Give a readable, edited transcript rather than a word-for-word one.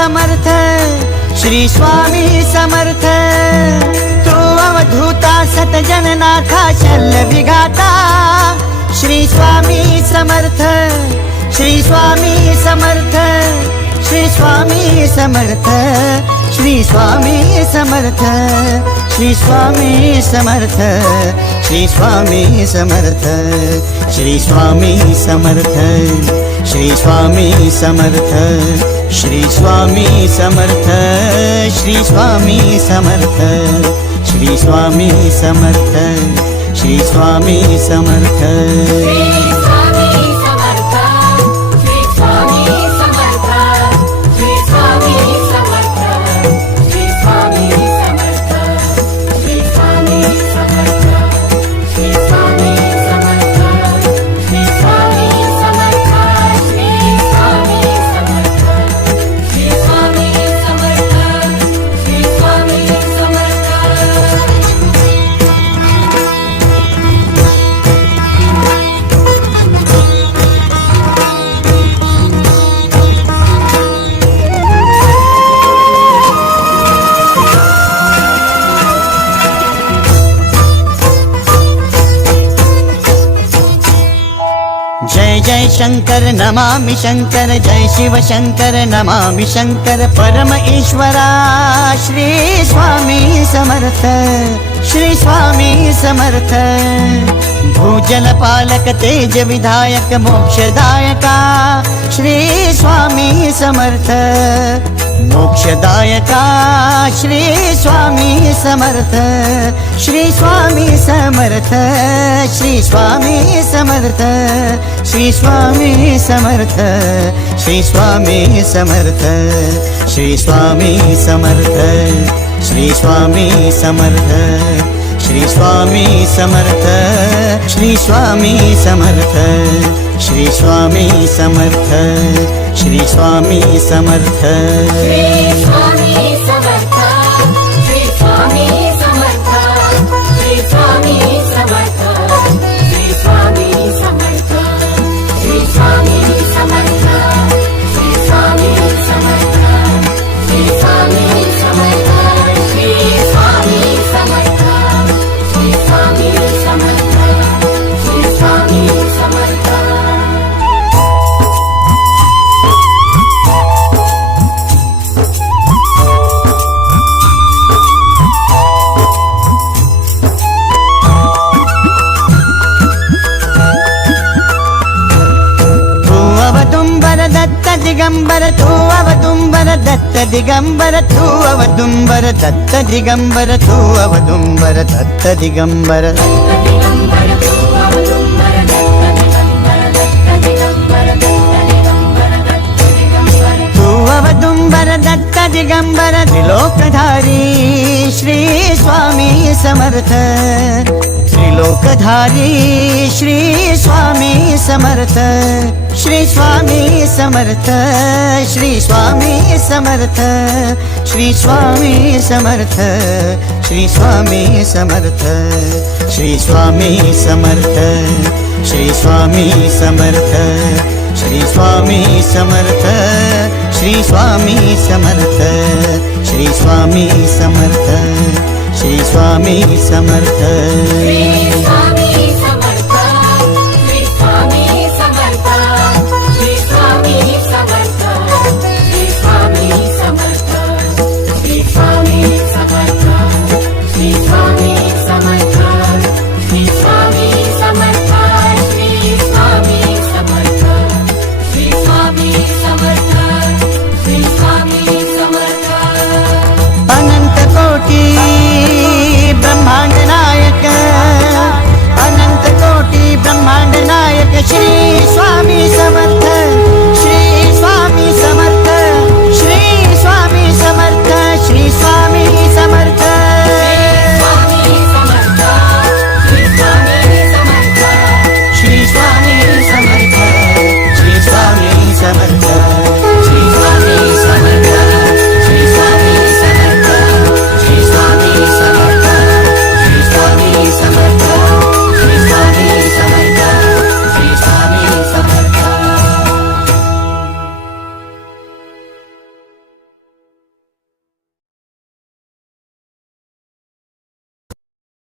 समर्थ, श्री स्वामी समर्थ. तू अवधूता सतजननाथा शल्य विघाता, श्री स्वामी समर्थ, श्री स्वामी समर्थ, श्री स्वामी समर्थ, श्री स्वामी समर्थ, श्री स्वामी समर्थ, श्री स्वामी समर्थ, श्री स्वामी समर्थ, श्री स्वामी समर्थ, श्री स्वामी समर्थ, श्री स्वामी समर्थ, श्री स्वामी समर्थ, श्री स्वामी समर्थ. जय जय शंकर नमामि शंकर, जय शिव शंकर नमामि शंकर. परम ईश्वरा श्री स्वामी समर्थ, श्री स्वामी समर्थ. भूजल पालक तेज विधायक मोक्षदायका, श्री स्वामी समर्थ. मोक्षदायका श्री स्वामी समर्थ, श्री स्वामी समर्थ, श्री स्वामी समर्थ, श्री स्वामी समर्थ, श्री स्वामी समर्थ, श्री स्वामी समर्थ, श्री स्वामी समर्थ, श्री स्वामी समर्थ, श्री स्वामी समर्थ, श्री स्वामी समर्थ, श्री स्वामी समर्थ. श्री स्वामी समर्थ, श्री स्वामी समर्थ, श्री स्वामी समर्थ, श्री स्वामी समर्थ, श्री स्वामी समर्थ, श्री स्वामी समर्थ, श्री स्वामी समर्थ, श्री स्वामी समर्थ, श्री स्वामी समर्थ, श्री स्वामी समर्थ. दिगंबर तू अवदुंबर दत्त दिगंबर तू अवदुंबर दत्त दिगंबर तू अवदुंबर दत्त दिगंबर. तू अवदुंबर दत्त दिगंबर त्रिलोकधारी श्री स्वामी समर्थ, त्रिलोकधारी श्री स्वामी समर्थ, श्री स्वामी समर्थ, श्री स्वामी समर्थ, श्री स्वामी समर्थ, श्री स्वामी समर्थ, श्री स्वामी समर्थ, श्री स्वामी समर्थ, श्री स्वामी समर्थ, श्री स्वामी समर्थ, श्री स्वामी समर्थ, श्री स्वामी समर्थ.